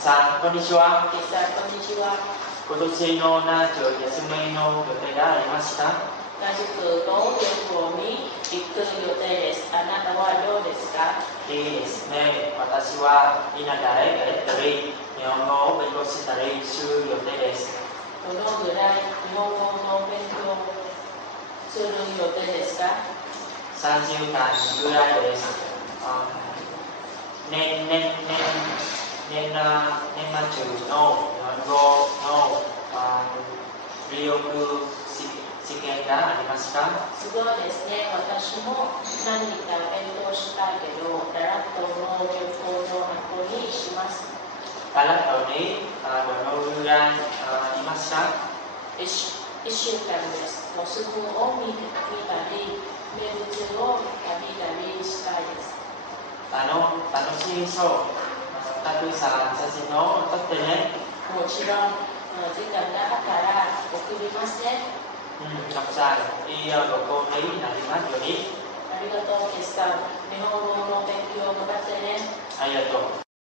さん、こんにちは。皆さん、こんにちは。今年の夏休みの予定がありました？同じくゴールデンウィークに行く予定です。あなたはどうですか？いいですね。私は田舎へ帰ったり、日本語を勉強したりする予定です。どのぐらい日本語の勉強する予定ですか3週間ぐらいです。年末の日本語の利用試験がありますか？すごいですね。私も何か勉強したけど、ダラットの旅行の後にします。ダラットにどのぐらいいました？1週間です。モスクを見たり、名物を見たりしたいです。楽しそう。たくさん写真を撮ってね。もちろん、時間があったら送りますね。たくさんいい旅行になりますように。ありがとう、ケスさん。日本語の勉強頑張ってね。ありがとう。